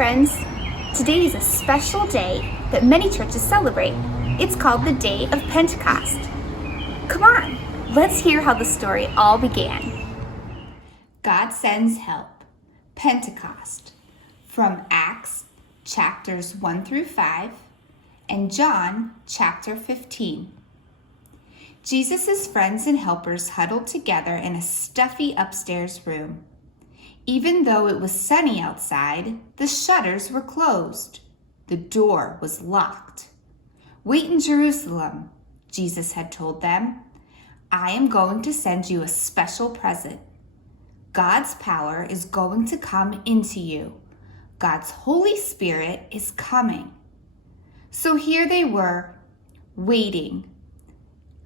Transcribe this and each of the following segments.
friends. Today is a special day that many churches celebrate. It's called the Day of Pentecost. Come on, let's hear how the story all began. God sends help. Pentecost. From Acts chapters 1 through 5 and John chapter 15. Jesus' friends and helpers huddled together in a stuffy upstairs room. Even though it was sunny outside, the shutters were closed. The door was locked. "Wait in Jerusalem," Jesus had told them. "I am going to send you a special present. God's power is going to come into you. God's Holy Spirit is coming." So here they were, waiting.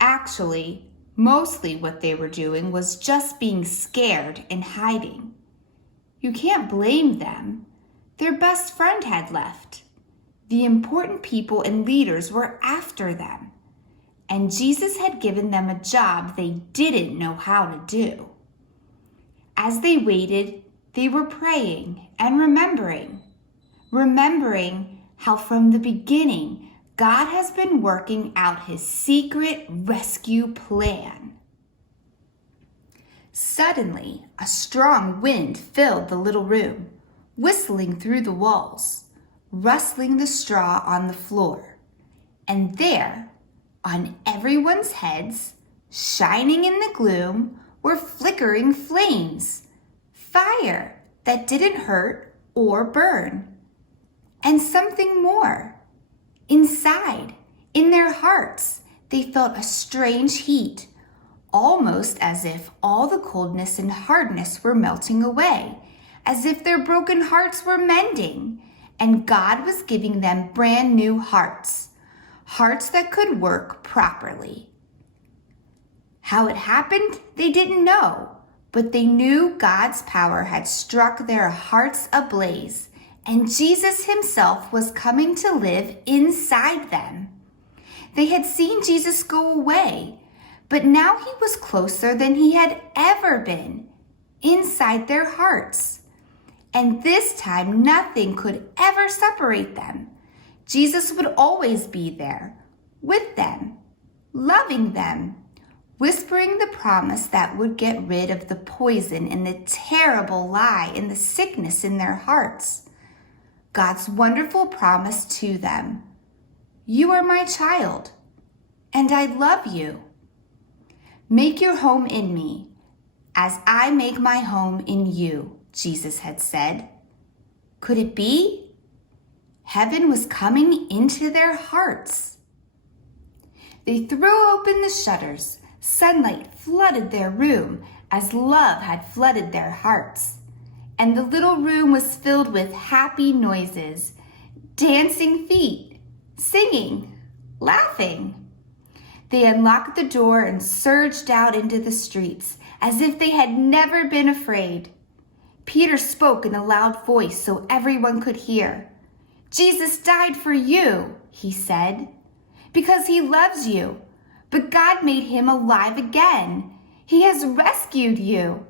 Actually, mostly what they were doing was just being scared and hiding. You can't blame them. Their best friend had left. The important people and leaders were after them, and Jesus had given them a job they didn't know how to do. As they waited, they were praying and remembering how from the beginning, God has been working out his secret rescue plan. Suddenly, a strong wind filled the little room, whistling through the walls, rustling the straw on the floor. And there, on everyone's heads, shining in the gloom, were flickering flames, fire that didn't hurt or burn. And something more. Inside, in their hearts, they felt a strange heat, almost as if all the coldness and hardness were melting away, as if their broken hearts were mending, and God was giving them brand new hearts that could work properly. How it happened, they didn't know, but they knew God's power had struck their hearts ablaze, and Jesus himself was coming to live inside them. They had seen Jesus go away, but now he was closer than he had ever been, inside their hearts. And this time, nothing could ever separate them. Jesus would always be there, with them, loving them, whispering the promise that would get rid of the poison and the terrible lie and the sickness in their hearts. God's wonderful promise to them. "You are my child, and I love you. Make your home in me, as I make my home in you," Jesus had said. Could it be? Heaven was coming into their hearts. They threw open the shutters. Sunlight flooded their room as love had flooded their hearts. And the little room was filled with happy noises, dancing feet, singing, laughing. They unlocked the door and surged out into the streets as if they had never been afraid. Peter spoke in a loud voice so everyone could hear. "Jesus died for you," he said, "because he loves you. But God made him alive again. He has rescued you."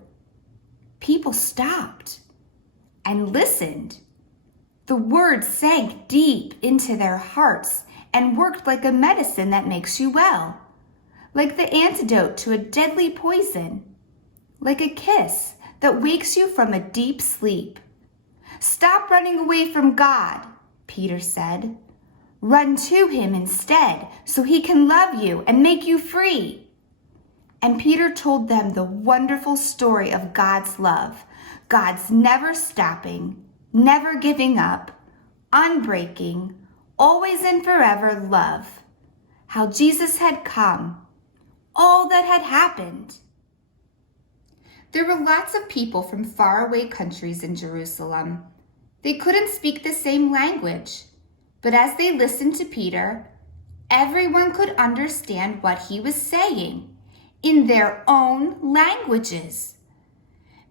People stopped and listened. The words sank deep into their hearts and worked like a medicine that makes you well, like the antidote to a deadly poison, like a kiss that wakes you from a deep sleep. "Stop running away from God," Peter said. "Run to him instead so he can love you and make you free." And Peter told them the wonderful story of God's love, God's never stopping, never giving up, unbreaking, always and forever love. How Jesus had come, all that had happened. There were lots of people from faraway countries in Jerusalem. They couldn't speak the same language, but as they listened to Peter, everyone could understand what he was saying in their own languages.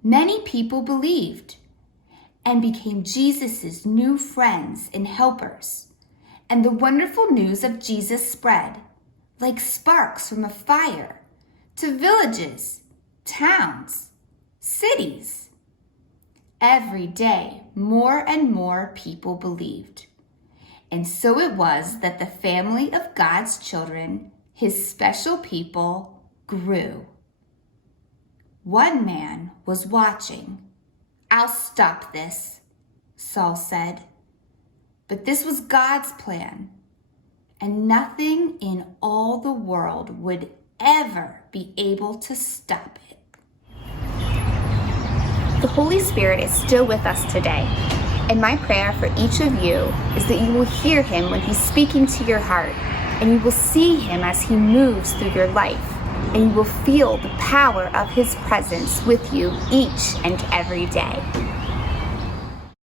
Many people believed and became Jesus' new friends and helpers, and the wonderful news of Jesus spread like sparks from a fire to villages, towns, cities. Every day, more and more people believed. And so it was that the family of God's children, his special people, grew. One man was watching. "I'll stop this," Saul said. But this was God's plan, and nothing in all the world would ever be able to stop it. The Holy Spirit is still with us today, and my prayer for each of you is that you will hear him when he's speaking to your heart, and you will see him as he moves through your life, and you will feel the power of his presence with you each and every day.